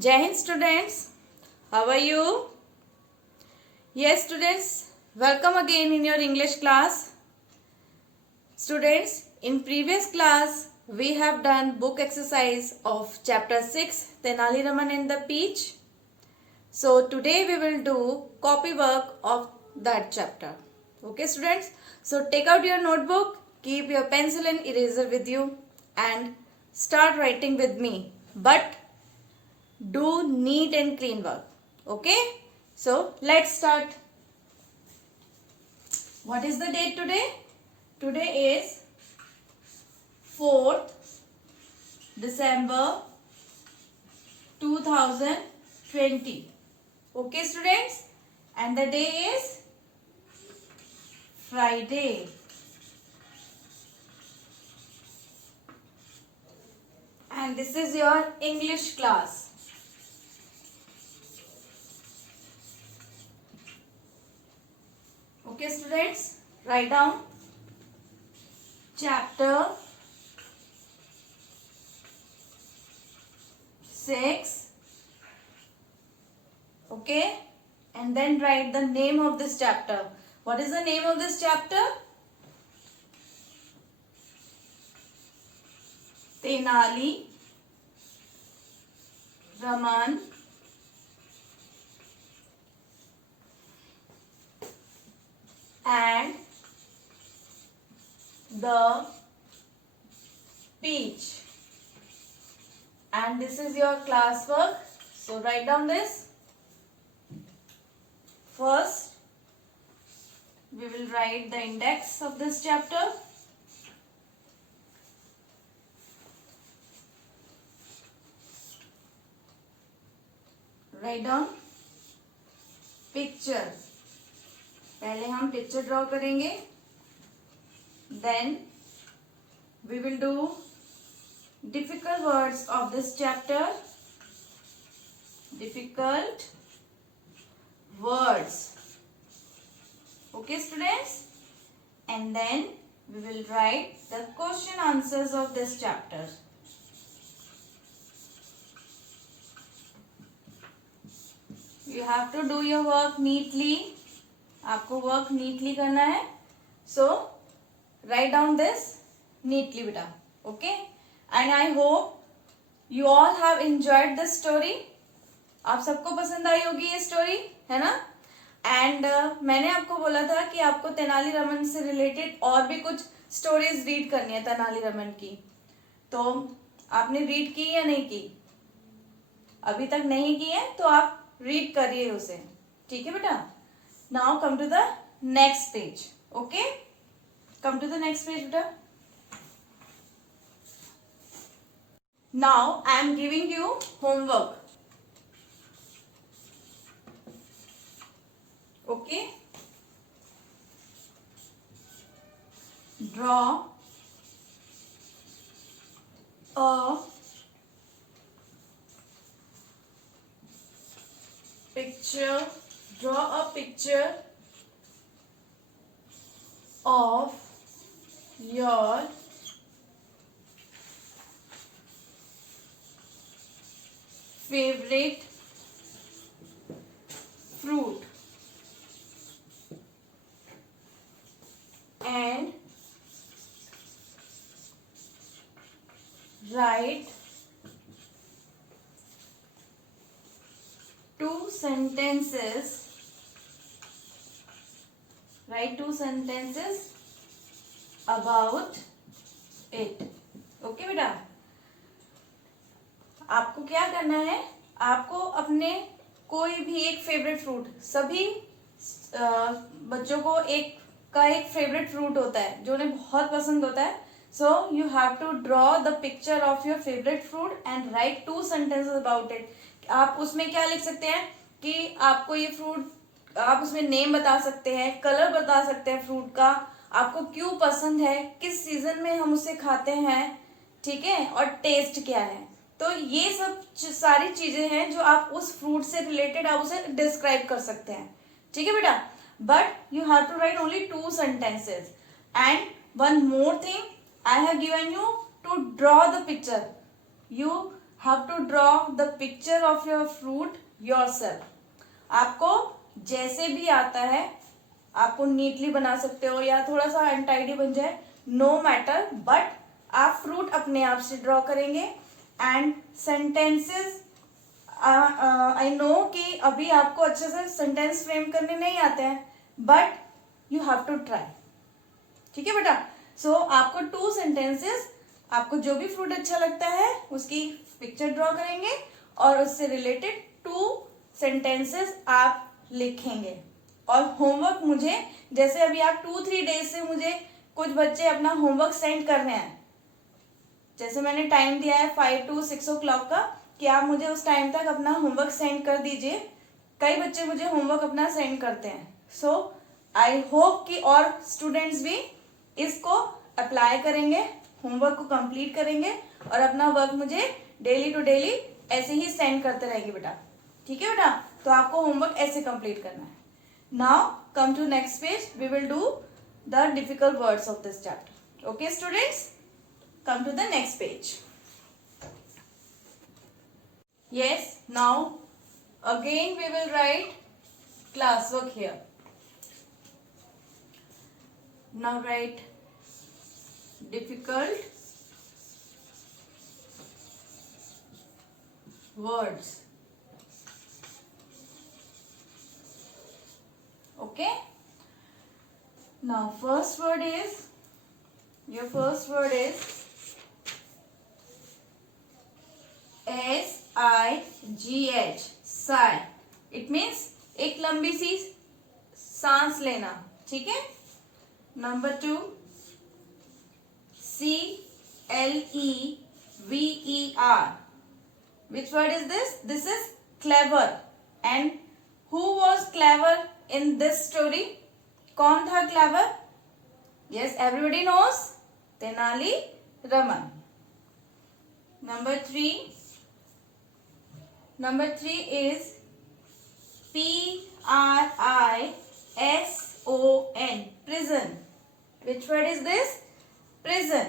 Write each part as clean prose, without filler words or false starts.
Jai Hind students, how are you? Yes students, welcome again in your English class. Students, in previous class we have done book exercise of chapter 6 Tenali Raman and the Peach. So today we will do copy work of that chapter. Okay students, so take out your notebook, keep your pencil and eraser with you and start writing with me. But do neat and clean work. Okay, so let's start. What is the date today? Today is 4th December 2020. Okay students, and the day is Friday. And this is your English class. Okay students, write down chapter 6. Okay, and then write the name of this chapter. What is the name of this chapter? Tenali Raman and the Peach. And this is your classwork. So write down this. First, we will write the index of this chapter. Write down picture. पहले हम picture draw करेंगे. Then we will do difficult words of this chapter. Difficult words. Okay students, and then we will write the question answers of this chapter. You have to do your work neatly. आपको work neatly करना है. सो write down this neatly बेटा. Okay, and I hope you all have enjoyed this story. आप सबको पसंद आई होगी ये स्टोरी, है ना. एंड मैंने आपको बोला था कि आपको तेनाली रमन से रिलेटेड और भी कुछ स्टोरीज रीड करनी है तेनाली रमन की. तो आपने रीड की या नहीं की? अभी तक नहीं की है तो आप रीड करिए उसे. ठीक है बेटा. Now come to the next page. Okay, come to the next page beta. Now I am giving you homework. Okay, draw a picture. Draw a picture of your favorite fruit and write 2 sentences. Write 2 sentences about it. Okay बेटा. आपको क्या करना है? आपको अपने कोई भी एक फेवरेट फ्रूट, सभी बच्चों को एक फेवरेट फ्रूट होता है जो उन्हें बहुत पसंद होता है. So you have to draw the picture of your favourite fruit and write 2 sentences about it. आप उसमें क्या लिख सकते हैं कि आपको ये फ्रूट, आप उसमें नेम बता सकते हैं, कलर बता सकते हैं फ्रूट का, आपको क्यों पसंद है, किस सीजन में हम उसे खाते हैं, ठीक है, और टेस्ट क्या है. तो ये सब सारी चीजें हैं जो आप उस फ्रूट से रिलेटेड आप उसे डिस्क्राइब कर सकते हैं. ठीक है बेटा. But you have to write only 2 sentences. And one more thing, I have given you to draw the picture. You have to draw the picture of your fruit yourself. आपको जैसे भी आता है आपको नीटली बना सकते हो या थोड़ा सा अनटाइडी बन जाए, नो मैटर, बट आप फ्रूट अपने आप से ड्रॉ करेंगे. एंड सेंटेंसेस, आई नो कि अभी आपको अच्छे से सेंटेंस फ्रेम करने नहीं आते हैं, but you have to try. ठीक है बेटा. सो आपको 2 सेंटेंसेस, आपको जो भी फ्रूट अच्छा लगता है उसकी पिक्चर ड्रॉ करेंगे और उससे रिलेटेड 2 सेंटेंसेस आप लिखेंगे. और होमवर्क मुझे, जैसे अभी आप 2-3 डेज से मुझे कुछ बच्चे अपना होमवर्क सेंड कर रहे हैं, जैसे मैंने टाइम दिया है 5 to 6 o'clock का, कि आप मुझे उस टाइम तक अपना होमवर्क सेंड कर दीजिए. कई बच्चे मुझे होमवर्क अपना सेंड करते हैं. सो आई होप कि और स्टूडेंट्स भी इसको अप्लाई करेंगे, होमवर्क को कंप्लीट करेंगे और अपना वर्क मुझे डेली टू डेली ऐसे ही सेंड करते रहेंगे बेटा. ठीक है बेटा. तो आपको होमवर्क ऐसे कंप्लीट करना है. Now come to next page. We will do the difficult words of this chapter. Okay students, come to the next page. Yes, now again we will write classwork here. Now write difficult words. Okay. Now first word is, your first word is SIGH, sigh. It means एक लंबी सी सांस लेना. ठीक है. नंबर 2, CLEVER. Which word is this? This is clever. And who was clever in this story? कौन था clever? Yes, everybody knows. Tenali Raman. Number 3 is PRISON, prison. Which word is this? Prison.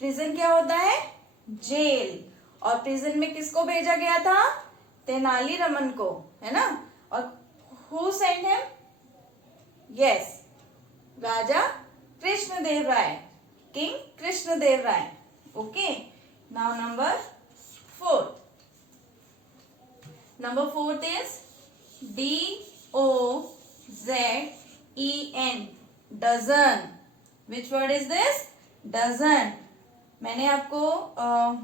Prison क्या होता है? जेल. और prison में किसको भेजा गया था? तेनाली रमन को, है ना. और who sent him? Yes, Raja Krishnadeva Raya, king Krishnadeva Raya. Okay. Now number 4. Number 4 is DOZEN, dozen. Which word is this? Dozen. मैंने आपको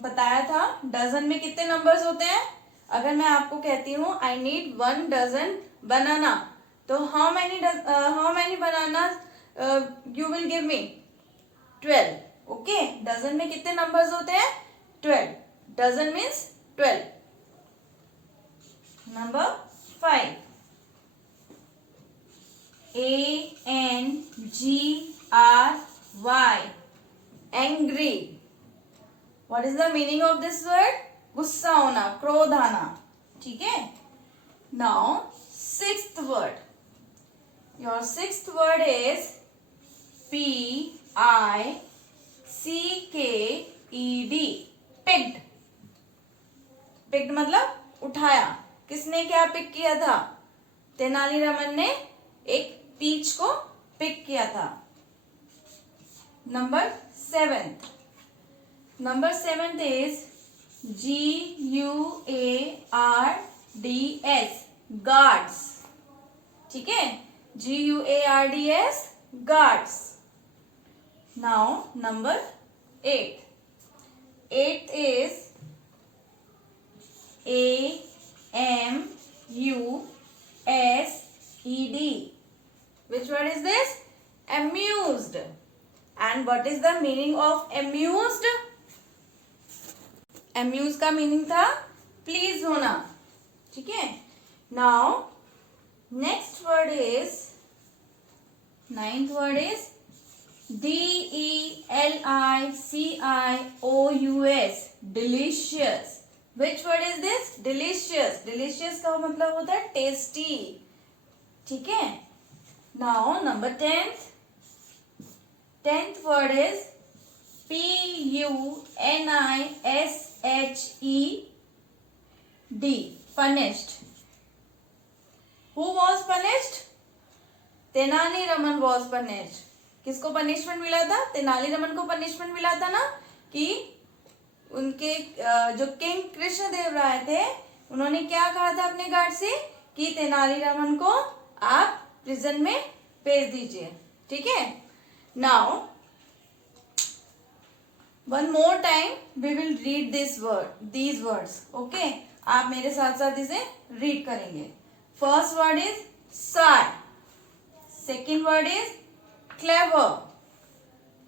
बताया था डजन में कितने नंबर्स होते हैं. अगर मैं आपको कहती हूँ I need 1 dozen banana, तो how many bananas you will give me? 12. Okay. Dozen में कितने नंबर्स होते हैं? 12. Dozen means 12. Number 5. ANGRY, angry. What is the meaning of this word? गुस्सा होना, क्रोध आना. ठीक है. Now 6th word. Your 6th word is PICKED, picked. picked मतलब उठाया. किसने क्या पिक किया था? तेनालीरामन ने एक पीच को पिक किया था. Number 7th is GUARDS, guards. ठीक है. GUARDS, guards. Now number 8. 8th is AMUSED. Which word is this? Amused. And what is the meaning of amused? Amused का meaning था pleased होना. ठीक है. Now next word is, 9th word is DELICIOUS, delicious. Which word is this? Delicious. Delicious का मतलब होता है tasty. ठीक है. Now number 10th. 10th word is PUNISHED, D. Punished. Who was punished? Tenali Raman was punished. किसको पनिशमेंट मिला था? तेनालीरामन को पनिशमेंट मिला था ना, कि उनके जो किंग कृष्णदेव राय थे, उन्होंने क्या कहा था अपने गार्ड से कि तेनालीरामन को आप प्रिजन में भेज दीजिए. ठीक है. Now one more time we will read these words. Okay, आप मेरे साथ साथ इसे रीड करेंगे. First word is say. Second word is clever.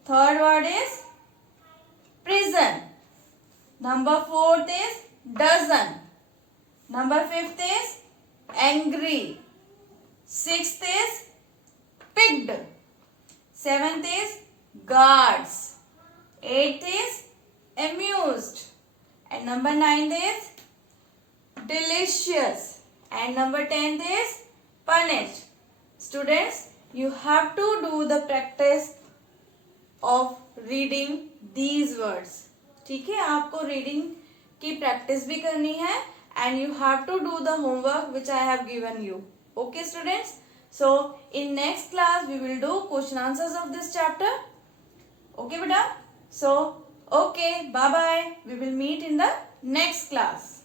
Third word is prison. Number fourth is dozen. Number fifth is angry. Sixth is picked. Seventh is guards. Eighth is amused. And number ninth is delicious. And number 10th is punished. Students, you have to do the practice of reading these words. ठीक है, आपको रीडिंग की प्रैक्टिस भी करनी है and you have to do the homework which I have given you. Okay students, so in next class we will do question answers of this chapter. Okay beta, so okay, bye bye, we will meet in the next class.